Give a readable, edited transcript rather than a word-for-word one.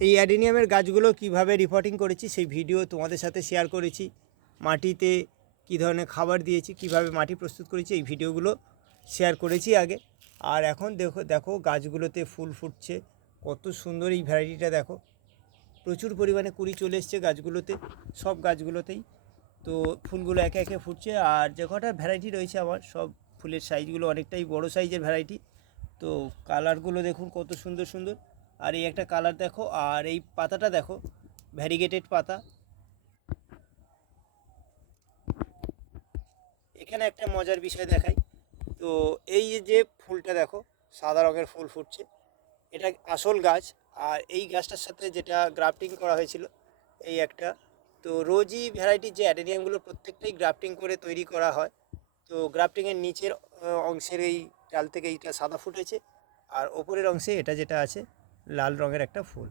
এই অ্যাডেনিয়ামের গাছগুলো কিভাবে রিপোর্টিং করেছি সেই ভিডিও তোমাদের সাথে শেয়ার করেছি। মাটিতে কী ধরনের খাবার দিয়েছি, কিভাবে মাটি প্রস্তুত করেছি, এই ভিডিওগুলো শেয়ার করেছি আগে। আর এখন দেখো দেখো গাছগুলোতে ফুল ফুটছে, কত সুন্দর এই ভ্যারাইটিটা দেখো। প্রচুর পরিমাণে কুড়ি চলে এসছে গাছগুলোতে, সব গাছগুলোতেই। তো ফুলগুলো একে একে ফুটছে। আর যে কটা ভ্যারাইটি রয়েছে আমার, সব ফুলের সাইজগুলো অনেকটাই বড় সাইজের ভ্যারাইটি। তো কালারগুলো দেখুন কত সুন্দর সুন্দর। আর এই একটা কালার দেখো, আর এই পাতাটা দেখো, ভ্যারিগেটেড পাতা। এখানে একটা মজার বিষয় দেখাই। তো এই যে ফুলটা দেখো, সাদা রঙের ফুল ফুটছে, এটা আসল গাছ। আর এই গাছটার সাথে যেটা গ্রাফটিং করা হয়েছিল, এই একটা। তো রোজই ভ্যারাইটির যে অ্যাডেনিয়ামগুলো প্রত্যেকটাই গ্রাফটিং করে তৈরি করা হয়। তো গ্রাফটিংয়ের নিচের অংশের এই ডাল থেকে এইটা সাদা ফুটেছে, আর ওপরের অংশে এটা যেটা আছে লাল রঙের একটা ফুল।